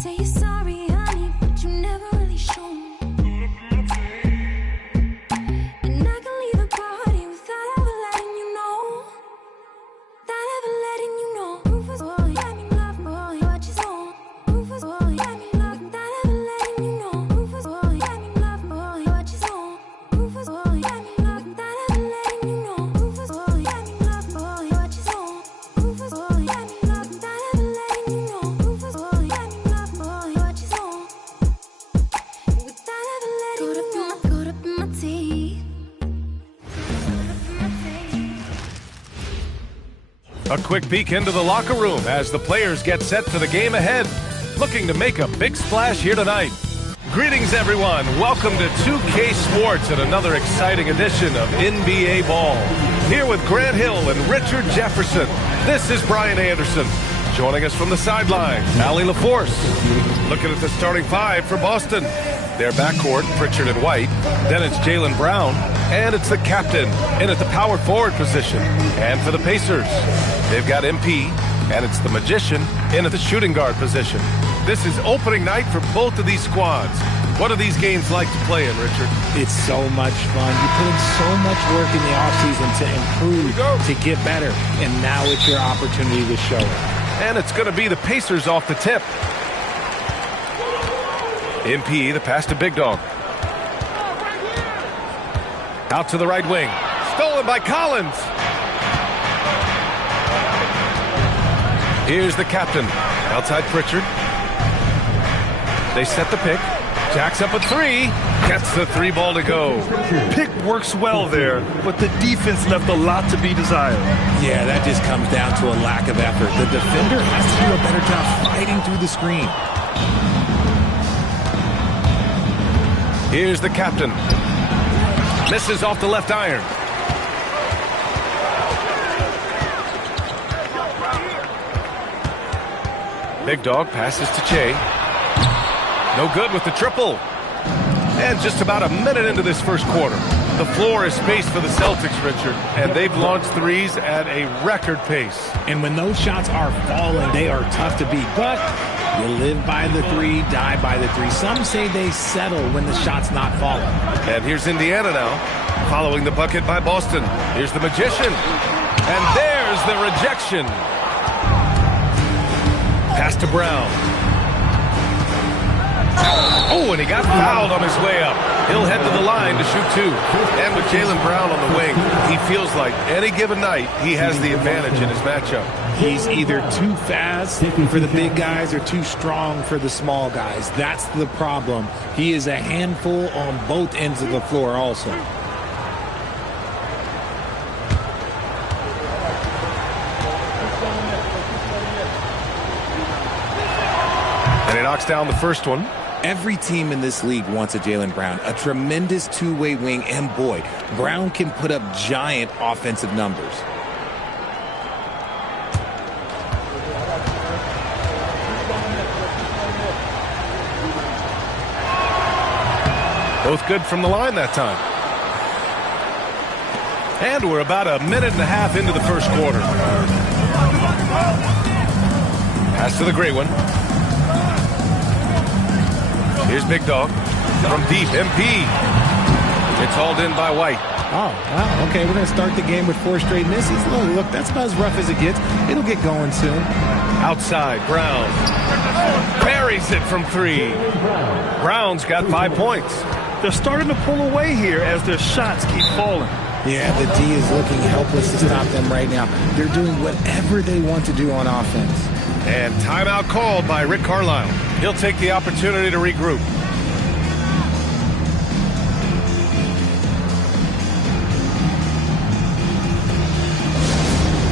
say you're sorry, honey, but you never really show. And I can leave the party without ever letting you know. Without ever letting you know. Rufus, boy, let me love, boy, what you saw. Rufus, boy, let me love, without ever letting you know. Rufus, boy, let me love, boy, what you saw. Rufus, boy, let me love, without ever letting you know. Rufus, boy, let me love, boy, what you saw. Rufus, boy, let me love, without ever letting you know. Rufus, boy, let me love, boy, what you saw. Without ever letting you know. Caught up in my teeth. A quick peek into the locker room as the players get set for the game ahead, looking to make a big splash here tonight. Greetings, everyone. Welcome to 2K Sports and another exciting edition of NBA Ball. Here with Grant Hill and Richard Jefferson, this is Brian Anderson. Joining us from the sideline, Allie LaForce. Looking at the starting five for Boston. Their backcourt, Pritchard and White. Then it's Jaylen Brown. And it's the captain in at the power forward position. And for the Pacers, they've got MP. And it's the magician in at the shooting guard position. This is opening night for both of these squads. What are these games like to play in, Richard? It's so much fun. You put in so much work in the offseason to improve, to get better. And now it's your opportunity to show it. And it's going to be the Pacers off the tip. MP, the pass to Big Dog. Out to the right wing. Stolen by Collins. Here's the captain. Outside Pritchard. They set the pick. Jacks up a three. Gets the three ball to go. Pick works well there, but the defense left a lot to be desired. Yeah, that just comes down to a lack of effort. The defender has to do a better job fighting through the screen. Here's the captain. Misses off the left iron. Big Dog passes to Che. No good with the triple. And just about a minute into this first quarter, the floor is spaced for the Celtics, Richard, and they've launched threes at a record pace. And when those shots are falling, they are tough to beat. But you live by the three, die by the three. Some say they settle when the shot's not falling. And here's Indiana now, following the bucket by Boston. Here's the magician. And there's the rejection. Pass to Brown. Oh, and he got fouled on his way up. He'll head to the line to shoot two. And with Jaylen Brown on the wing, he feels like any given night he has the advantage in his matchup. He's either too fast for the big guys or too strong for the small guys. That's the problem. He is a handful on both ends of the floor also. And he knocks down the first one. Every team in this league wants a Jaylen Brown, a tremendous two-way wing, and boy, Brown can put up giant offensive numbers. Both good from the line that time. And we're about a minute and a half into the first quarter. Pass to the gray one. Here's Big Dog. From deep, MP. It's hauled in by White. Oh, wow, okay, we're going to start the game with 4 straight misses. Look, that's about as rough as it gets. It'll get going soon. Outside, Brown. Buries it from 3. Brown's got 5 points. They're starting to pull away here as their shots keep falling. Yeah, the D is looking helpless to stop them right now. They're doing whatever they want to do on offense. And timeout called by Rick Carlisle. He'll take the opportunity to regroup.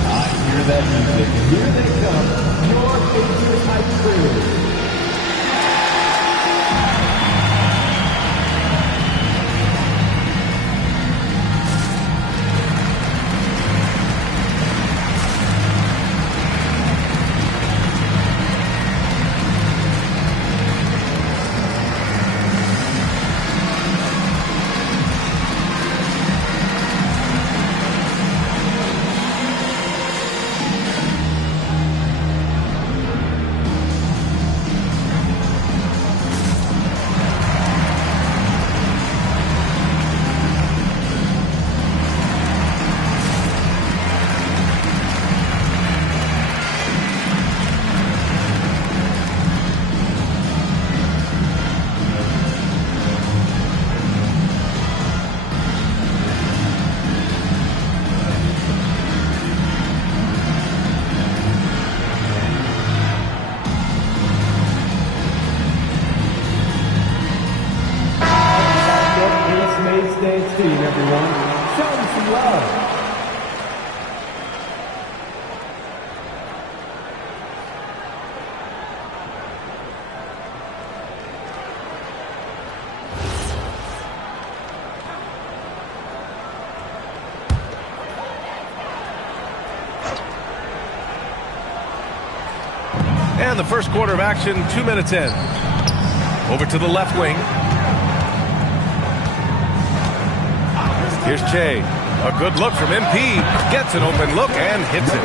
I hear that music. Here they come. Your favorite high crew. team, everyone. Show them some love. And the first quarter of action, 2 minutes in. Over to the left wing. Here's Che. A good look from MP. Gets an open look and hits it.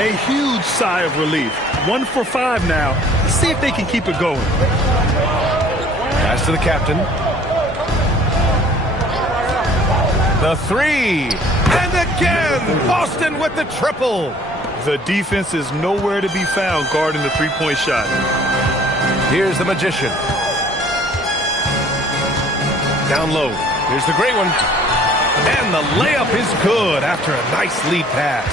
A huge sigh of relief. 1 for 5 now. Let's see if they can keep it going. Pass to the captain. The three. And again, Boston with the triple. The defense is nowhere to be found guarding the three-point shot. Here's the magician. Down low. Here's the great one. And the layup is good after a nice lead pass.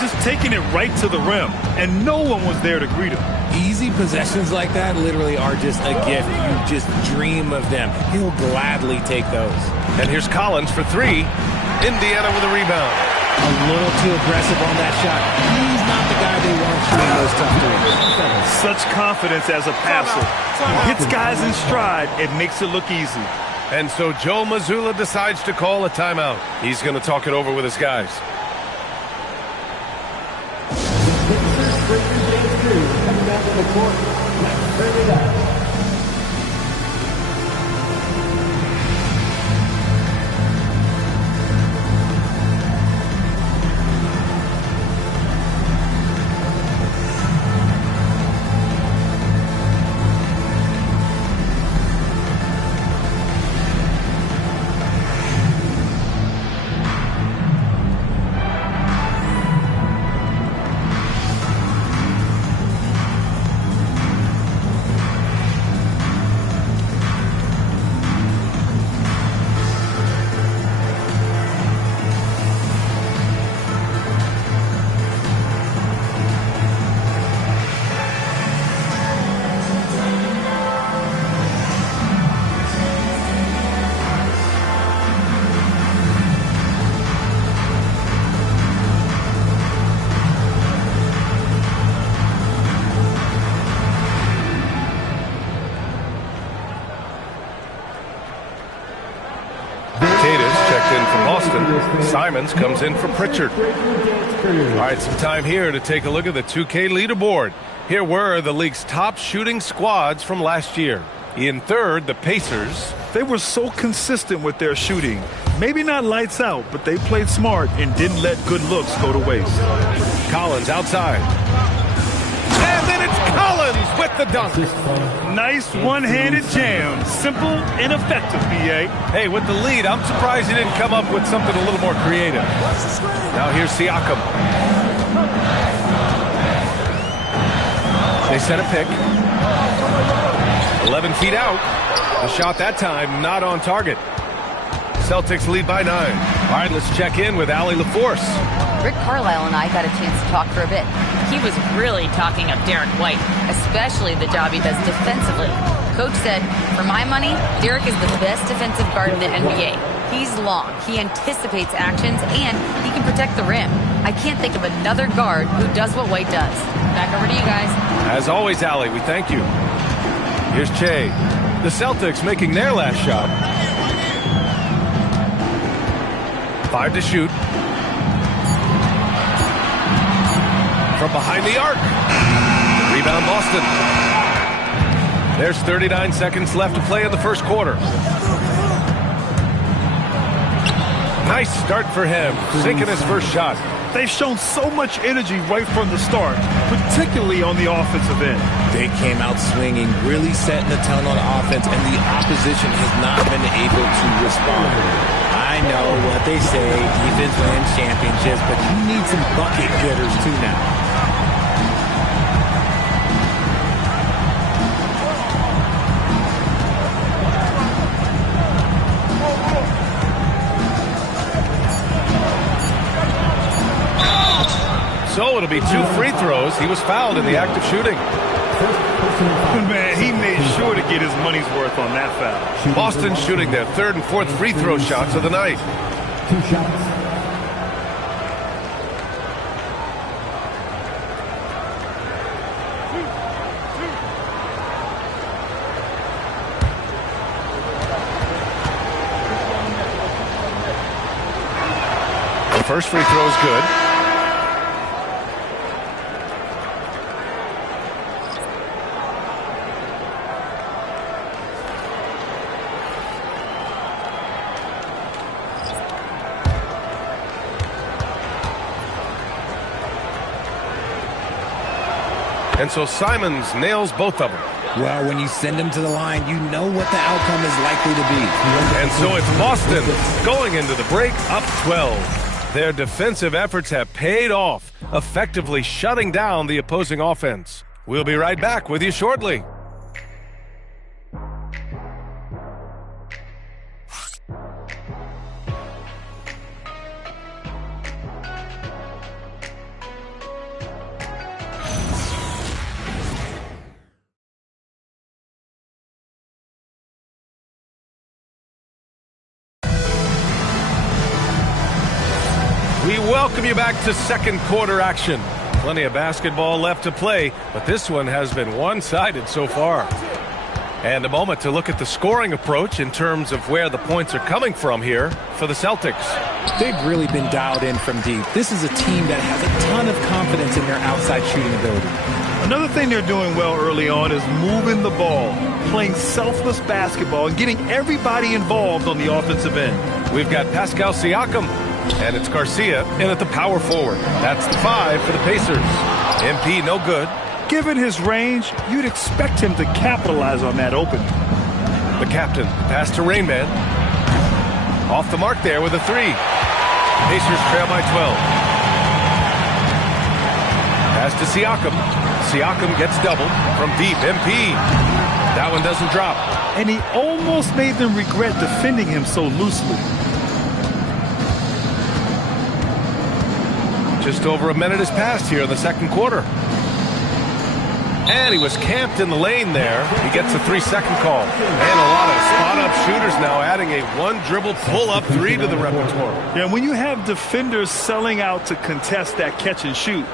Just taking it right to the rim, and no one was there to greet him. Easy possessions like that literally are just a gift. You just dream of them. He'll gladly take those. And here's Collins for three. Indiana with a rebound. A little too aggressive on that shot. He's not the guy they want shooting those tough threes. Such confidence as a passer. He hits guys in stride and makes it look easy. And so Joe Mazzulla decides to call a timeout. He's going to talk it over with his guys. The Sixers bring in game 2 coming out to the court. Let's turn it up. Simons comes in for Pritchard. All right, some time here to take a look at the 2K leaderboard. Here were the league's top shooting squads from last year. In third, the Pacers. They were so consistent with their shooting. Maybe not lights out, but they played smart and didn't let good looks go to waste. Collins outside. And then it's Collins with the dunk. Nice one-handed jam. Simple and effective, B.A. Hey, with the lead, I'm surprised he didn't come up with something a little more creative. Now here's Siakam. They set a pick. 11 feet out. The shot that time not on target. Celtics lead by 9. All right, let's check in with Allie LaForce. Rick Carlisle and I got a chance to talk for a bit. He was really talking up Derek White, especially the job he does defensively. Coach said, for my money, Derek is the best defensive guard in the NBA. He's long, he anticipates actions, and he can protect the rim. I can't think of another guard who does what White does. Back over to you guys. As always, Allie, we thank you. Here's Che. The Celtics making their last shot. 5 to shoot. From behind the arc. Rebound Boston. There's 39 seconds left to play in the first quarter. Nice start for him, sinking his first shot. They've shown so much energy right from the start, particularly on the offensive end. They came out swinging, really setting the tone on offense, and the opposition has not been able to respond. I know what they say, defense wins championships, but you need some bucket getters too now. So it'll be 2 free throws. He was fouled in the act of shooting. Man, he made sure to get his money's worth on that foul. Boston shooting their third and fourth free throw shots of the night. 2 shots. The first free throw is good. And so Simons nails both of them. Well, when you send them to the line, you know what the outcome is likely to be. And so it's Boston going into the break up 12. Their defensive efforts have paid off, effectively shutting down the opposing offense. We'll be right back with you shortly. We welcome you back to second quarter action. Plenty of basketball left to play, but this one has been one-sided so far. And a moment to look at the scoring approach in terms of where the points are coming from here for the Celtics. They've really been dialed in from deep. This is a team that has a ton of confidence in their outside shooting ability. Another thing they're doing well early on is moving the ball, playing selfless basketball, and getting everybody involved on the offensive end. We've got Pascal Siakam, and it's Garcia in at the power forward. That's the 5 for the Pacers. MP no good. Given his range, you'd expect him to capitalize on that opening. The captain, pass to Rainman. Off the mark there with a 3. Pacers trail by 12. Pass to Siakam. Siakam gets doubled from deep. MP. That one doesn't drop. And he almost made them regret defending him so loosely. Just over a minute has passed here in the second quarter. And he was camped in the lane there. He gets a 3-second call. And a lot of spot-up shooters now adding a one-dribble pull-up 3 to the repertoire. Yeah, when you have defenders selling out to contest that catch and shoot,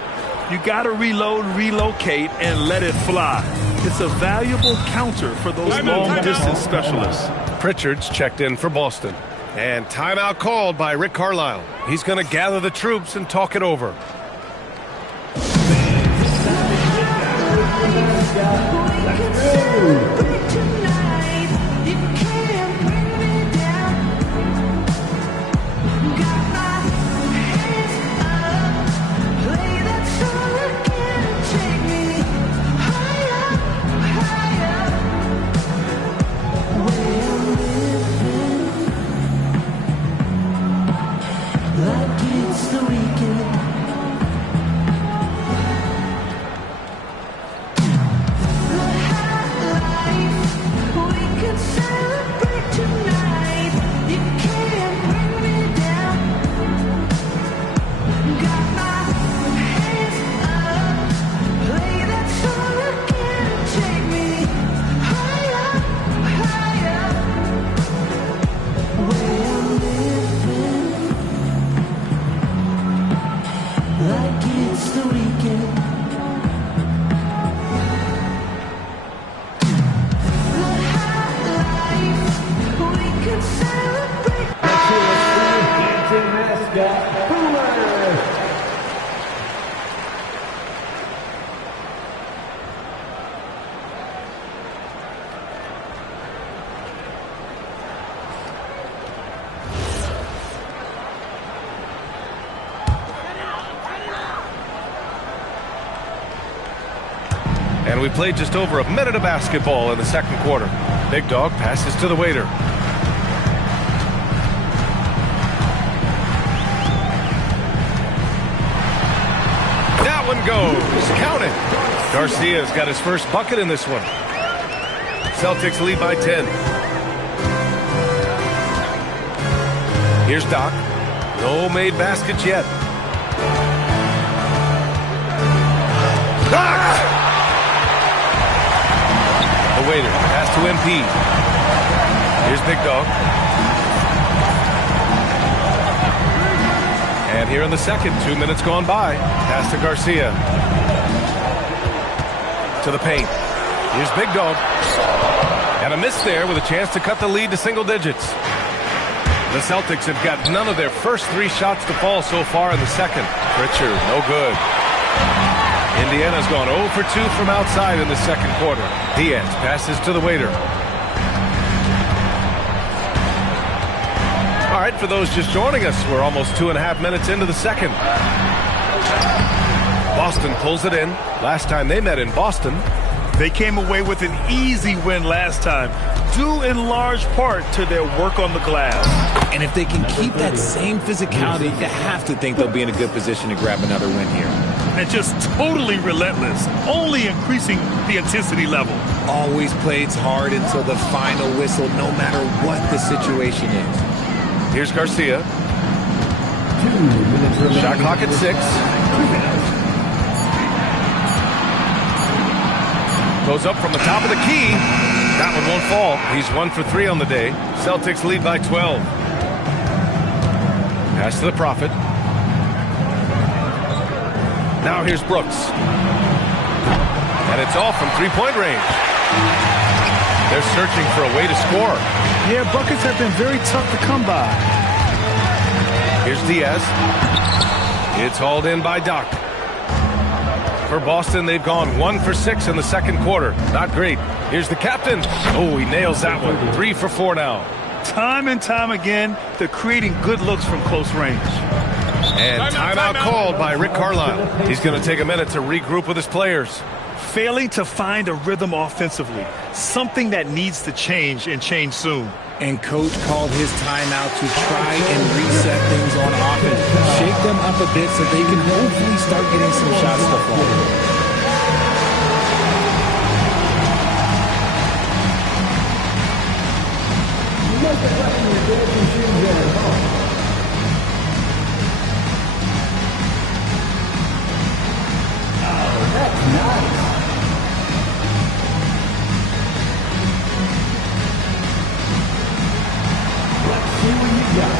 you got to reload, relocate, and let it fly. It's a valuable counter for those long-distance specialists. Pritchard's checked in for Boston. And timeout called by Rick Carlisle. He's going to gather the troops and talk it over. And we played just over a minute of basketball in the second quarter. Big Dog passes to the waiter. That one goes. Count it. Garcia's got his first bucket in this one. Celtics lead by 10. Here's Doc. No made baskets yet. Doc! The waiter pass to to MP. Here's Big Dog. And here in the second, 2 minutes gone by. Pass to Garcia. To the paint. Here's Big Dog. And a miss there with a chance to cut the lead to single digits. The Celtics have got none of their first 3 shots to fall so far in the second. Pritchard, no good. Indiana's gone 0 for 2 from outside in the second quarter. Diaz passes to the waiter. All right, for those just joining us, we're almost 2.5 minutes into the second. Boston pulls it in. Last time they met in Boston, they came away with an easy win last time, due in large part to their work on the glass. And if they can keep that same physicality, you have to think they'll be in a good position to grab another win here. And just totally relentless, only increasing the intensity level. Always plays hard until the final whistle, no matter what the situation is. Here's Garcia. Shot clock at 6. Goes up from the top of the key. That one won't fall. He's 1 for 3 on the day. Celtics lead by 12. Pass to the Prophet. Now here's Brooks. And it's off from 3-point range. They're searching for a way to score. Yeah, buckets have been very tough to come by. Here's Diaz. It's hauled in by Doc. For Boston, they've gone 1 for 6 in the second quarter. Not great. Here's the captain. Oh, he nails that one. 3 for 4 now. Time and time again, they're creating good looks from close range. And timeout called by Rick Carlisle. He's going to take a minute to regroup with his players. Failing to find a rhythm offensively, something that needs to change and change soon. And coach called his timeout to try and reset things on offense. Shake them up a bit so they can hopefully start getting some shots to fall. Oh, that's nice. Let's see what you got.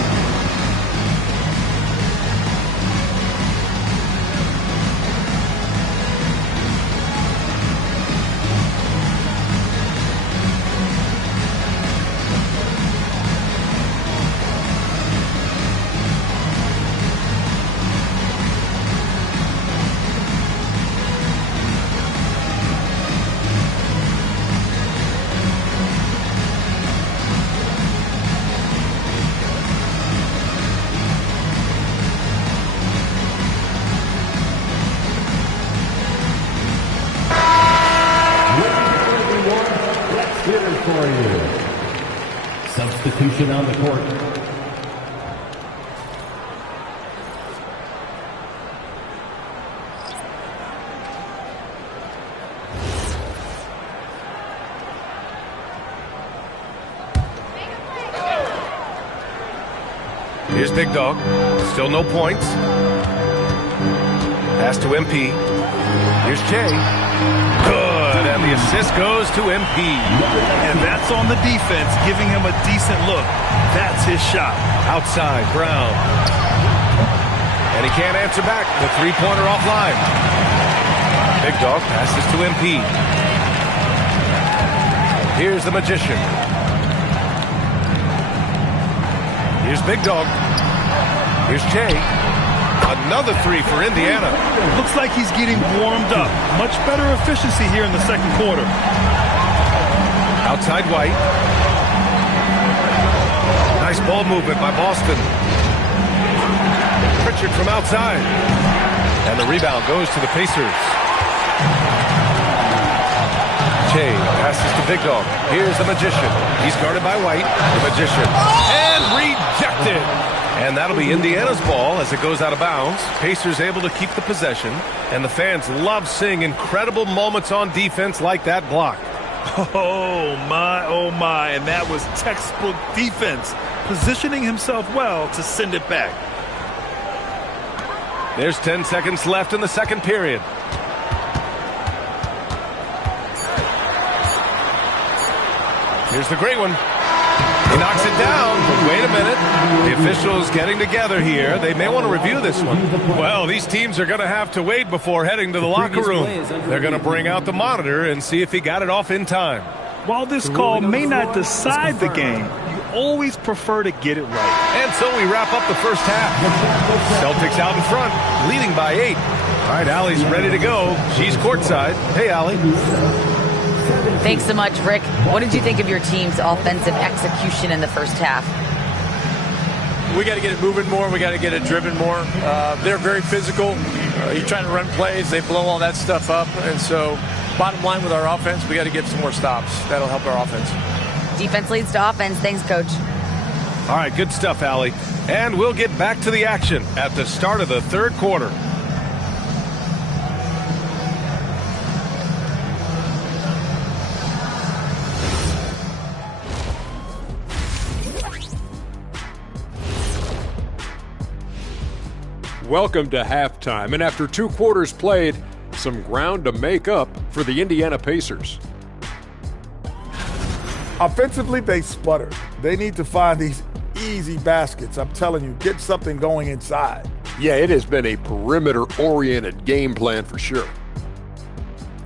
For you. Substitution on the court. Here's Big Dog. Still no points. Pass to MP. Here's Jay. Good, and the assist goes to MP. And that's on the defense, giving him a decent look. That's his shot. Outside, Brown. And he can't answer back. The three-pointer offline. Big Dog passes to MP. Here's the Magician. Here's Big Dog. Here's Jay. Another three for Indiana. Looks like he's getting warmed up. Much better efficiency here in the second quarter. Outside White. Nice ball movement by Boston. Pritchard from outside. And the rebound goes to the Pacers. Jay passes to Big Dog. Here's the Magician. He's guarded by White. The Magician. And rejected. And that'll be Indiana's ball as it goes out of bounds. Pacers able to keep the possession. And the fans love seeing incredible moments on defense like that block. Oh, my. And that was textbook defense. Positioning himself well to send it back. There's 10 seconds left in the second period. Here's the great one. He knocks it down, but wait a minute. The officials getting together here. They may want to review this one. Well, these teams are going to have to wait before heading to the locker room. They're going to bring out the monitor and see if he got it off in time. While this call may not decide the game, you always prefer to get it right. And so we wrap up the first half. Celtics out in front, leading by 8. All right, Allie's ready to go. She's courtside. Hey, Allie. Thanks so much, Rick. What did you think of your team's offensive execution in the first half? We got to get it moving more. We got to get it driven more. They're very physical. You're trying to run plays. They blow all that stuff up. And so bottom line with our offense, we got to get some more stops. That'll help our offense. Defense leads to offense. Thanks, Coach. All right, good stuff, Allie. And we'll get back to the action at the start of the third quarter. Welcome to halftime, and after 2 quarters played, some ground to make up for the Indiana Pacers. Offensively, they sputter. They need to find these easy baskets. I'm telling you, get something going inside. Yeah, it has been a perimeter-oriented game plan for sure.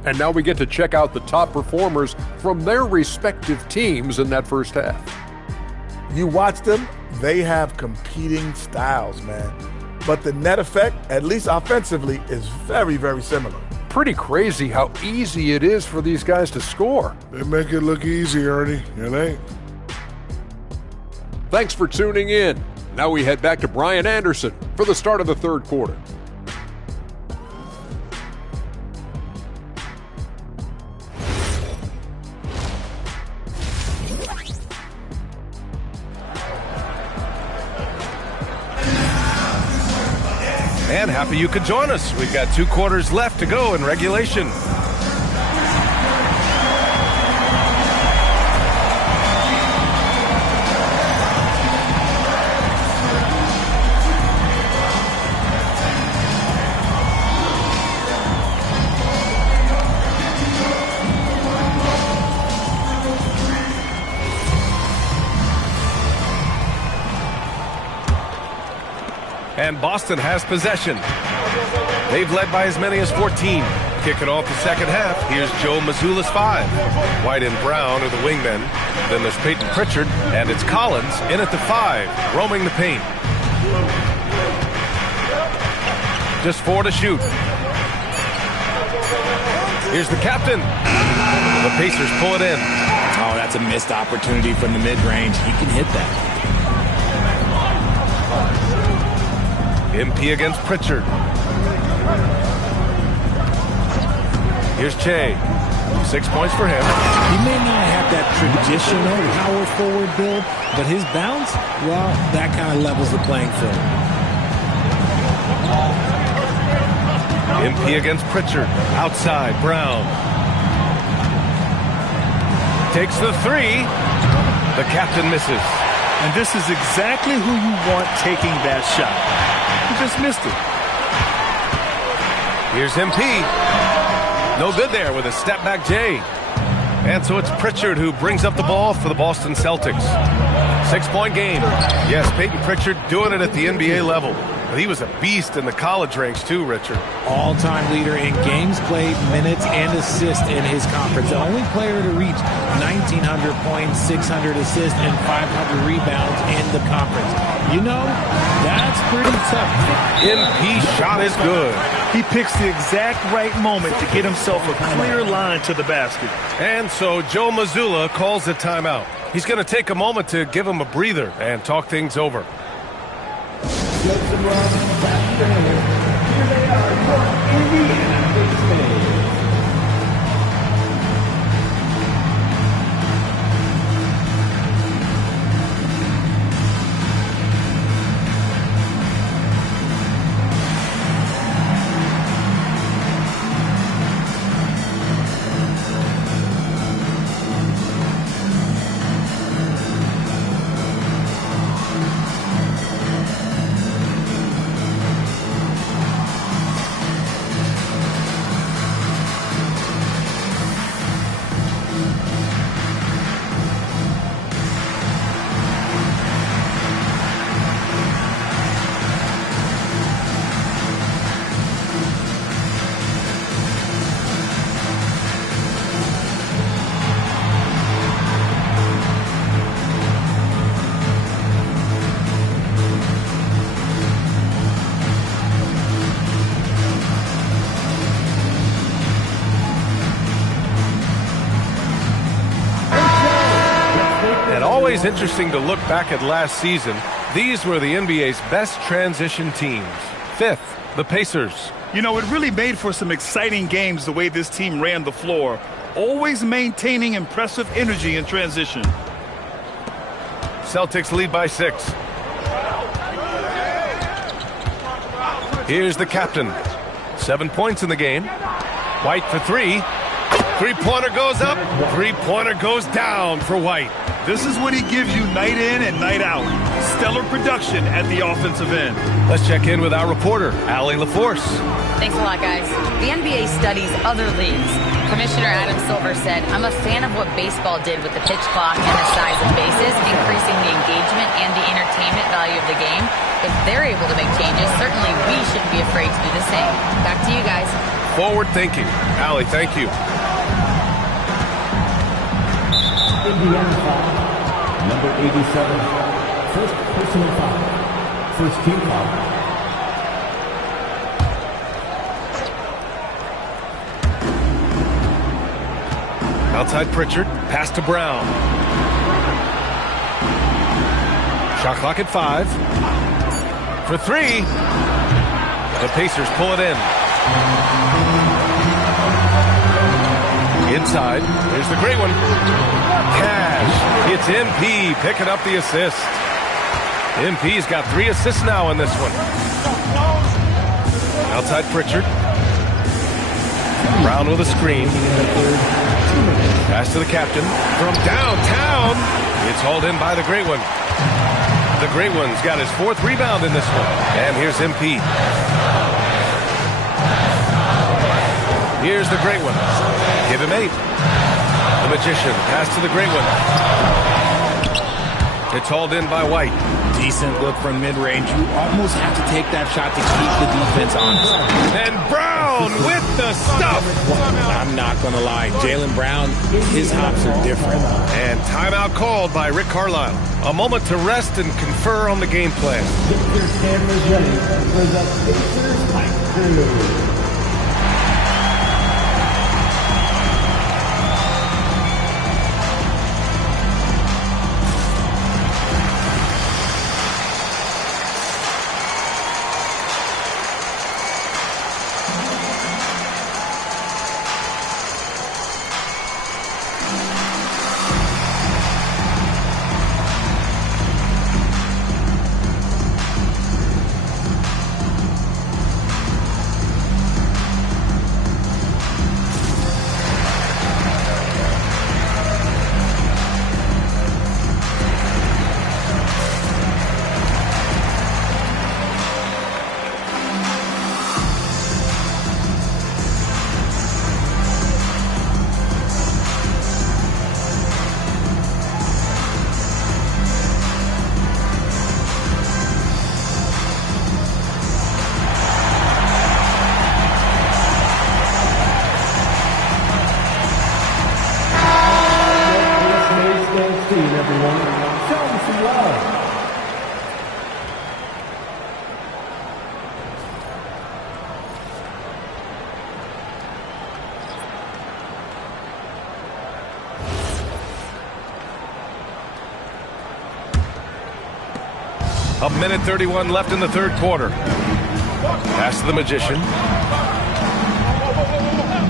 And now we get to check out the top performers from their respective teams in that first half. You watch them, they have competing styles, man. But the net effect, at least offensively, is very, very similar. Pretty crazy how easy it is for these guys to score. They make it look easy, Ernie. It ain't. Thanks for tuning in. Now we head back to Brian Anderson for the start of the third quarter. And happy you could join us. We've got 2 quarters left to go in regulation. And Boston has possession. They've led by as many as 14. Kicking off the second half, here's Joe Mazzulla's 5. White and Brown are the wingmen. Then there's Peyton Pritchard, and it's Collins in at the 5, roaming the paint. Just 4 to shoot. Here's the captain. The Pacers pull it in. Oh, that's a missed opportunity from the mid-range. He can hit that. MP against Pritchard. Here's Che. 6 points for him. He may not have that traditional power forward build, but his bounce, well, that kind of levels the playing field. MP against Pritchard. Outside, Brown. Takes the 3. The captain misses. And this is exactly who you want taking that shot. He just missed it. Here's MP. No good there with a step-back J. And so it's Pritchard who brings up the ball for the Boston Celtics. 6-point game. Yes, Peyton Pritchard doing it at the NBA level. But he was a beast in the college ranks too, Richard. All-time leader in games played, minutes, and assists in his conference. The only player to reach 1,900 points, 600 assists, and 500 rebounds in the conference. You know, that's pretty tough. MP shot is good. He picks the exact right moment to get himself a clear line to the basket. And so Joe Mazzulla calls a timeout. He's going to take a moment to give him a breather and talk things over. Here they are, your Indiana Pacers. Always interesting to look back at last season. These were the NBA's best transition teams. 5th, the Pacers. You know, it really made for some exciting games the way this team ran the floor, always maintaining impressive energy in transition. Celtics lead by 6. Here's the captain. 7 points in the game. White for 3. Three-pointer goes up. Three-pointer goes down for White. This is what he gives you night in and night out. Stellar production at the offensive end. Let's check in with our reporter, Allie LaForce. Thanks a lot, guys. The NBA studies other leagues. Commissioner Adam Silver said, I'm a fan of what baseball did with the pitch clock and the size of bases, increasing the engagement and the entertainment value of the game. If they're able to make changes, certainly we shouldn't be afraid to do the same. Back to you guys. Forward thinking. Allie, thank you. Indiana foul, number 87, first personal foul, first team foul. Outside Pritchard, pass to Brown. Shot clock at 5. For 3. The Pacers pull it in. Inside, here's the great one. Cash. It's MP picking up the assist. MP's got 3 assists now in this one. Outside Pritchard. Brown with a screen. Pass to the captain. From downtown. It's hauled in by the great one. The great one's got his 4th rebound in this one. And here's MP. Here's the great one. Give him 8. The magician. Pass to the great one. It's hauled in by White. Decent look from mid-range. You almost have to take that shot to keep the defense honest. And Brown with the stuff. I'm not going to lie. Jaylen Brown, his hops are different. And timeout called by Rick Carlisle. A moment to rest and confer on the game plan. Get your cameras ready for the Pacers Hype Crew. A minute 31 left in the 3rd quarter. Pass to the magician.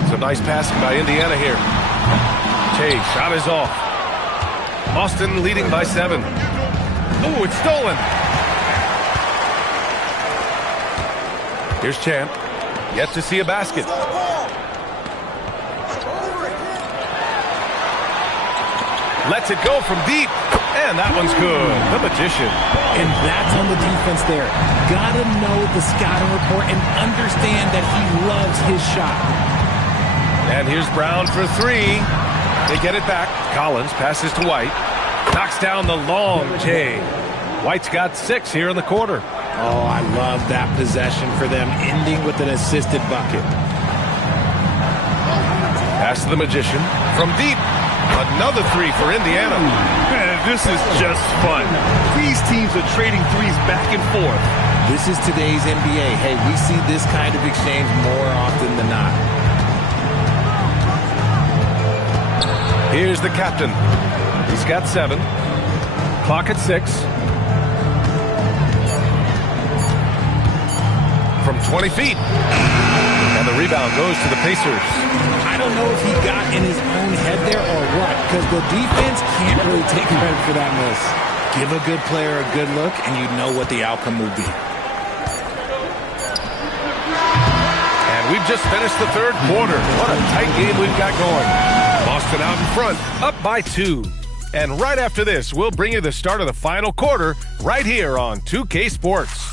Some nice passing by Indiana here. Chase, shot is off. Boston leading by 7. Oh, it's stolen. Here's Champ. Yet to see a basket. Lets it go from deep. And that one's good. The magician. And that's on the defense there. Gotta know the scouting report and understand that he loves his shot. And here's Brown for 3. They get it back. Collins passes to White. Knocks down the long J. White's got 6 here in the quarter. Oh, I love that possession for them, ending with an assisted bucket. Pass to the magician. From deep. Another 3 for Indiana. Man, this is just fun. These teams are trading threes back and forth. This is today's NBA. Hey, we see this kind of exchange more often than not. Here's the captain. He's got 7. Clock at 6. From 20 feet. And the rebound goes to the Pacers. I don't know if he got in his own head there or what, because the defense can't really take credit for that miss. Give a good player a good look, and you know what the outcome will be. And we've just finished the third quarter. What a tight game we've got going. Boston out in front, up by 2. And right after this, we'll bring you the start of the final quarter right here on 2K Sports.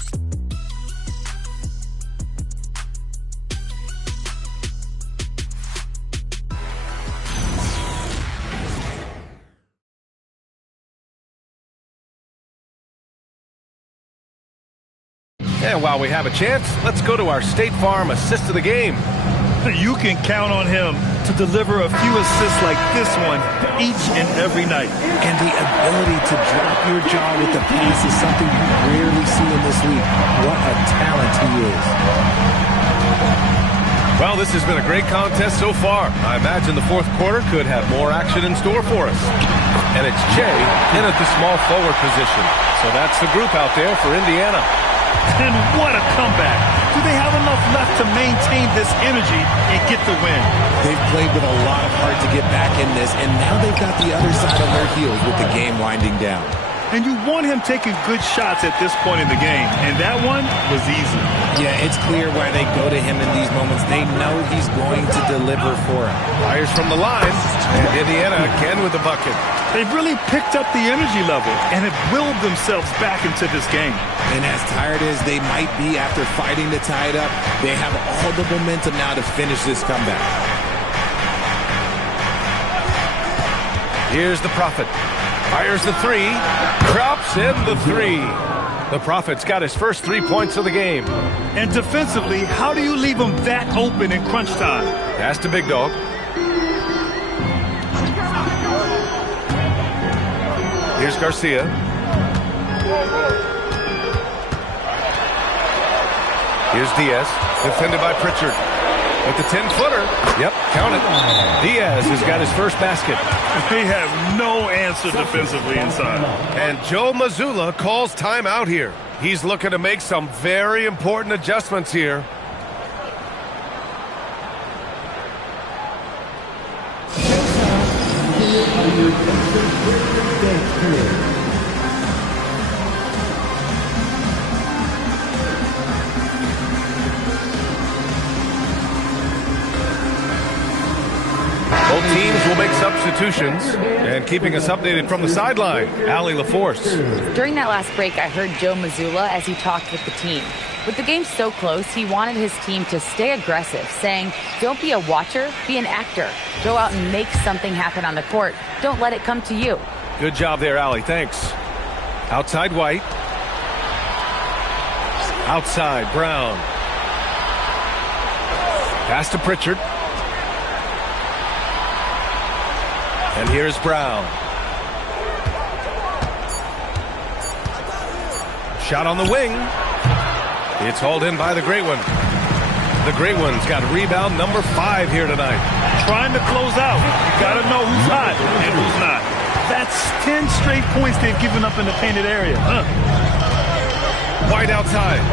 And while we have a chance, let's go to our State Farm assist of the game. You can count on him to deliver a few assists like this one each and every night. And the ability to drop your jaw with the pass is something you rarely see in this league. What a talent he is. Well, this has been a great contest so far. I imagine the fourth quarter could have more action in store for us. And it's Jay in at the small forward position. So that's the group out there for Indiana. And what a comeback. Do they have enough left to maintain this energy and get the win? They've played with a lot of heart to get back in this, and now they've got the other side on their heels with the game winding down. And you want him taking good shots at this point in the game, and that one was easy. Yeah, it's clear why they go to him in these moments. They know he's going to deliver for him. Fires from the line, and Indiana again with the bucket. They've really picked up the energy level and have willed themselves back into this game. And as tired as they might be after fighting to tie it up, they have all the momentum now to finish this comeback. Here's the Prophet. Fires the 3. Drops in the 3. The Prophet's got his first 3 points of the game. And defensively, how do you leave him that open in crunch time? Pass to Big Dog. Here's Garcia. Here's Diaz, defended by Pritchard. With the 10-footer. Yep, count it. Diaz has got his first basket. They have no answer defensively inside. And Joe Mazzulla calls timeout here. He's looking to make some very important adjustments here. Both teams will make substitutions, and keeping us updated from the sideline, Allie LaForce. During that last break, I heard Joe Mazzulla as he talked with the team. With the game so close, he wanted his team to stay aggressive, saying, don't be a watcher, be an actor. Go out and make something happen on the court. Don't let it come to you. Good job there, Allie. Thanks. Outside White. Outside Brown. Pass to Pritchard. And here's Brown. Shot on the wing. It's hauled in by the Great One. The Great One's got rebound number 5 here tonight. Trying to close out. You got to know who's hot and who's not. That's 10 straight points they've given up in the painted area. White outside.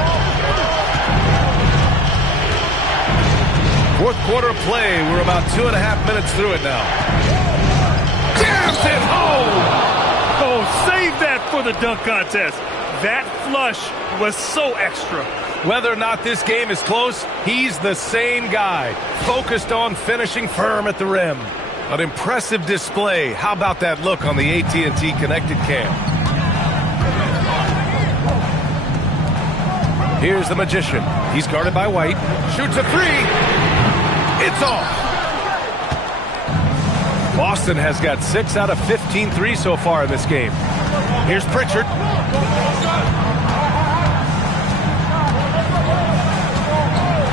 Fourth quarter of play. We're about 2.5 minutes through it now. Jams it home! Oh, save that for the dunk contest. That flush was so extra. Whether or not this game is close, he's the same guy. Focused on finishing firm at the rim. An impressive display. How about that look on the AT&T Connected Cam? Here's the Magician. He's guarded by White. Shoots a 3. It's off. Boston has got 6 out of 15 threes so far in this game. Here's Pritchard.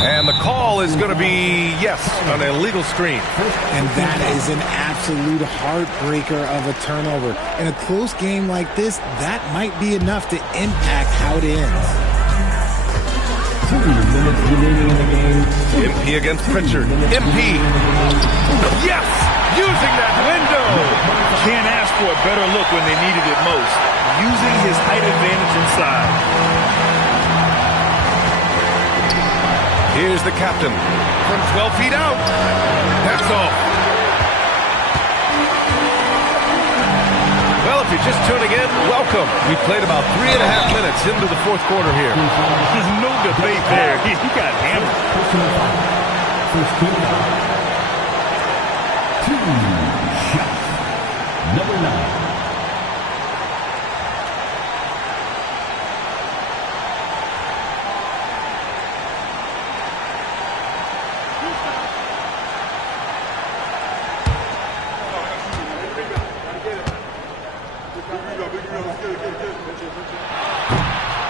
And the call is going to be, yes, an illegal screen. And that is an absolute heartbreaker of a turnover. In a close game like this, that might be enough to impact how it ends. 2 minutes remaining in the game. MP against Pritchard. MP. Yes! Using that window. Can't ask for a better look when they needed it most, using his height advantage inside. Here's the captain from 12 feet out. That's off. Well, if you're just tuning in, welcome. We played about 3.5 minutes into the fourth quarter here. There's no debate there. He got hammered. First team foul. 2 shots. Number 9.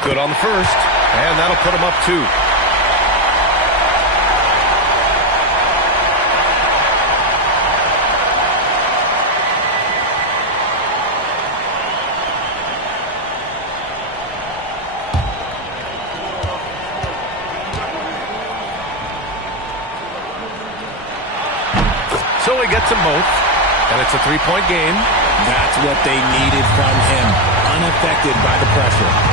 Good on the first, and that'll put him up 2. So he gets them both, and it's a 3-point game. That's what they needed from him, unaffected by the pressure.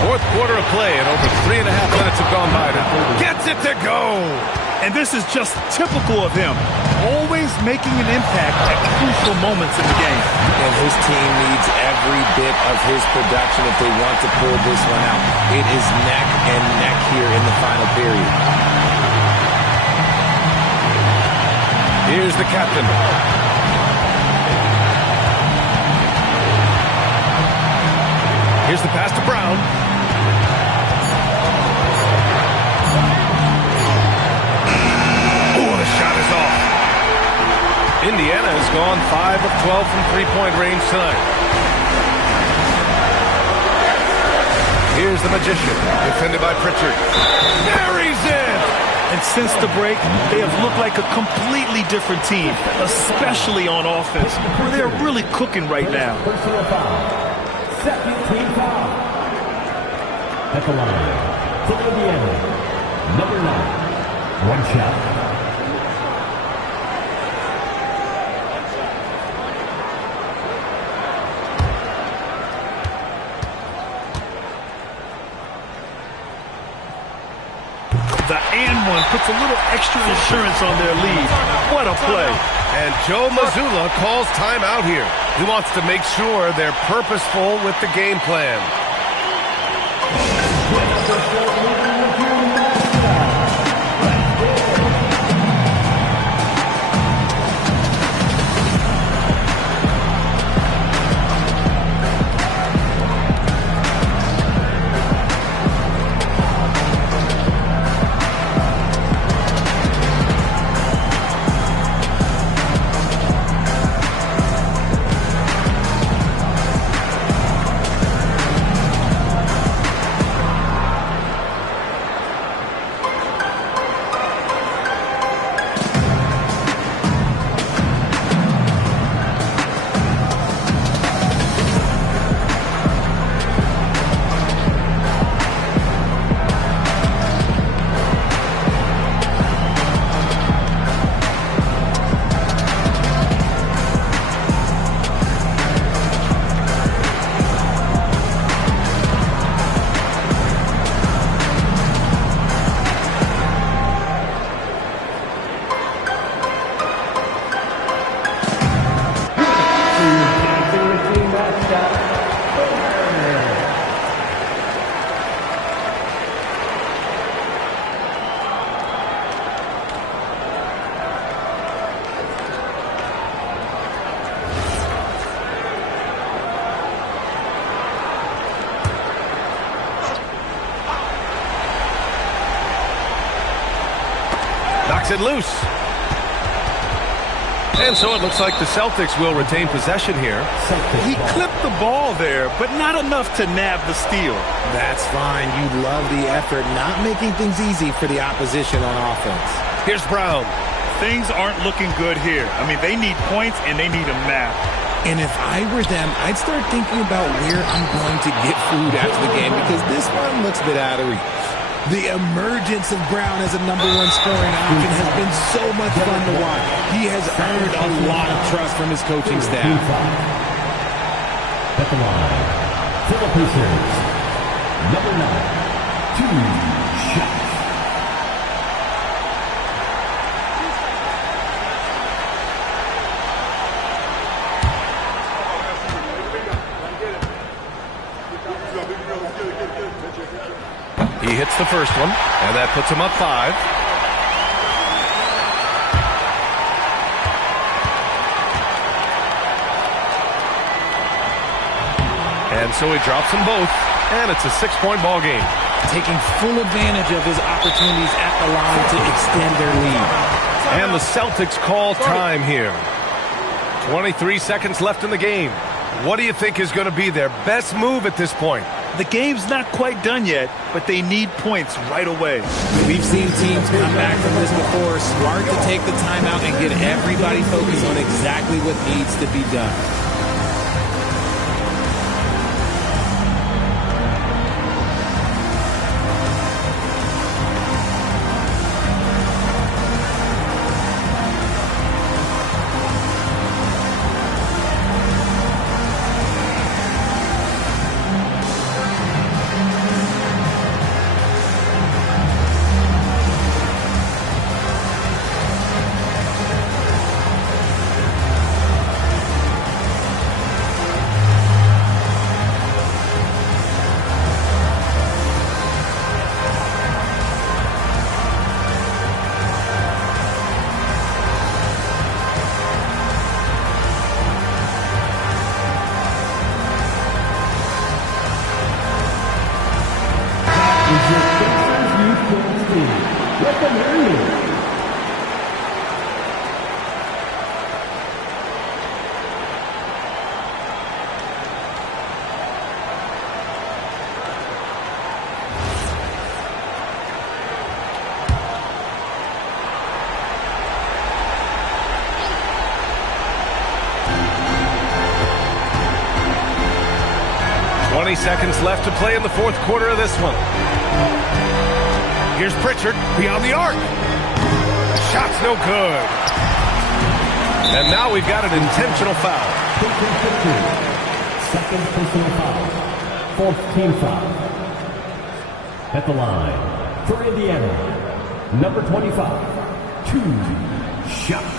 Fourth quarter of play, and over 3.5 minutes have gone by now. Gets it to go! And this is just typical of him, always making an impact at crucial moments in the game. And his team needs every bit of his production if they want to pull this one out. It is neck and neck here in the final period. Here's the captain. Here's the pass to Brown. Oh, the shot is off. Indiana has gone 5 of 12 from three-point range tonight. Here's the magician, defended by Pritchard. Buries it! And since the break, they have looked like a completely different team, especially on offense, where they're really cooking right now. Personal foul. Second team foul. At the line, for Indiana, number 9. 1 shot. The and one puts a little extra insurance on their lead. What a play. And Joe Mazzulla calls timeout here. He wants to make sure they're purposeful with the game plan. Knocks it loose. And so it looks like the Celtics will retain possession here. He clipped the ball there, but not enough to nab the steal. That's fine. You love the effort, not making things easy for the opposition on offense. Here's Brown. Things aren't looking good here. I mean, they need points, and they need them now. And if I were them, I'd start thinking about where I'm going to get food after the game because this one looks a bit out of reach. The emergence of Brown as a #1 scoring option has been so much fun to watch. He has earned a lot of trust from his coaching staff. At the line, for the Pacers, #9, 2 shots. He hits the first one, and that puts him up 5. And so he drops them both, and it's a 6-point ball game. Taking full advantage of his opportunities at the line to extend their lead. And the Celtics call time here. 23 seconds left in the game. What do you think is going to be their best move at this point? The game's not quite done yet, but they need points right away. We've seen teams come back from this before. Smart to take the timeout and get everybody focused on exactly what needs to be done. Seconds left to play in the fourth quarter of this one. Here's Pritchard beyond the arc. Shot's no good. And now we've got an intentional foul. Second personal foul. Fourth team foul. At the line, for Indiana, #25, 2 shots.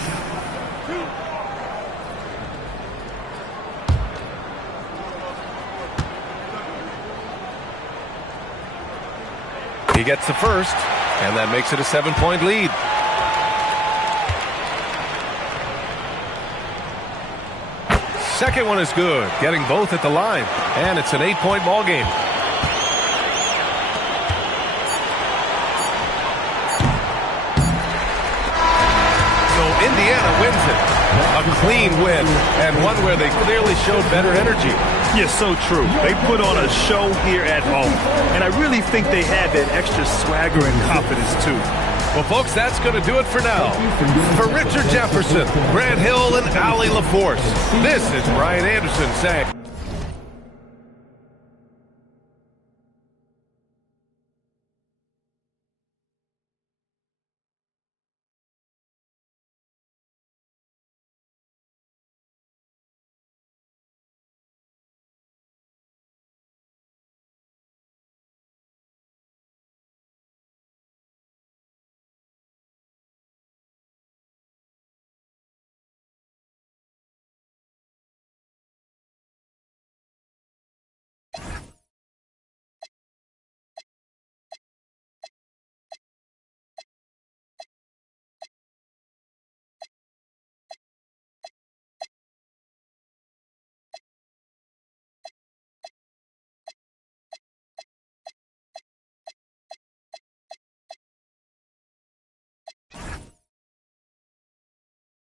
He gets the first, and that makes it a 7-point lead. Second one is good, getting both at the line, and it's an 8-point ball game. So Indiana wins it. A clean win, and one where they clearly showed better energy. Yes, so true. They put on a show here at home, and I really think they had that extra swagger and confidence, too. Well, folks, that's going to do it for now. For Richard Jefferson, Grant Hill, and Allie LaForce, this is Brian Anderson saying...